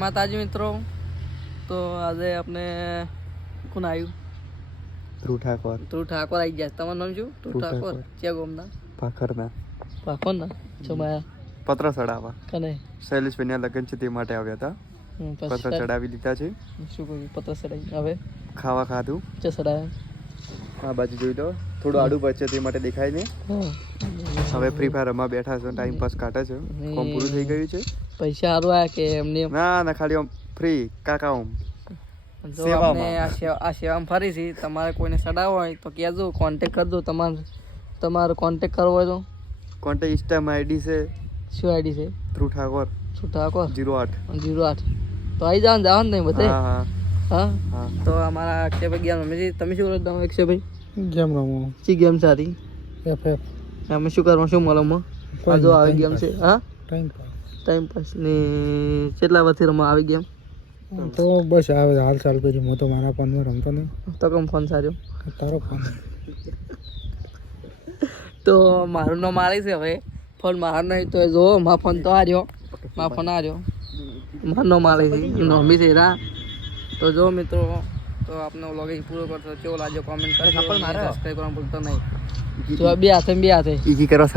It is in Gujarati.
માતાજી મિત્રો, તો આજે આપણે કોણ આવ્યું? ધ્રુવ ઠાકોર. ધ્રુવ ઠાકોર આવી ગયા. તમારું નામ શું? ધ્રુવ ઠાકોર. ક્યાં ગામના? ભાખરના. ભાખરના છો માયા પત્ર ચડાવવા કને શૈલેષભાઈના લગ્ન છે તે માટે આવ્યા હતા. પત્ર ચડાવી દીધા છે. શું કર્યું? પત્ર ચડાવી. હવે ખાવા ખાધું. ચે ચડાવ્યા? આ બાજુ જોઈ લો, થોડું આડું પડશે તે માટે દેખાય ને. હવે ફ્રી ફાયર રમવા બેઠા છે, ટાઈમ પાસ કાઢે છે. કોમ પૂરું થઈ ગયું છે. પૈસા સારું આવ્યા કે એમને? ના ના, ખાલી ફ્રી કાકા ઓમ જો આપણે આ સેવામાં ફરી છે. તમારે કોઈને ચડાવવો હોય તો કહેજો, કોન્ટેક કરજો. તમારે કોન્ટેક કરવો હોય તો કોન્ટેક ઇન્સ્ટામાં આઈડી છે. શું આઈડી છે? ધ્રુવ ઠાકોર. શું ઠાકોર? 08 તો આવી જાવ ને નહીં બધે. હા હા હા. તો અમારા અક્ષયભાઈ ગેમ રમે છે. તમે શું કરો અક્ષયભાઈ? ગેમ રમો. શી ગેમ સારી? FF. અમે શું કરવાનું? શું મળવામાં? આ જો આવી ગેમ છે. હા, ટાઈમ પાસ ને કેટલા વર્ષથી રમવા આવી ગેમ? તો બસ આવે હાલ ચાલ કરી. હું તો મારા ફોનમાં રમતો નહીં. તો કમ ફોન સાર્યો? તારો ફોન. તો મારું નામ મારી છે. હવે ફોન મારો નહીં તો જો મારો ફોન તો હાર્યો. મારો ફોન હાર્યો. મારું નામ મારી છે. નોમી છે રા. તો જો મિત્રો, તો આપનો વ્લોગ પૂરો કરશો. કેવો લાગ્યો કોમેન્ટ કરજો. સબસ્ક્રાઇબ કરવાનું ભૂલતો નહીં. જો બે હાથે. ઈજી કરવા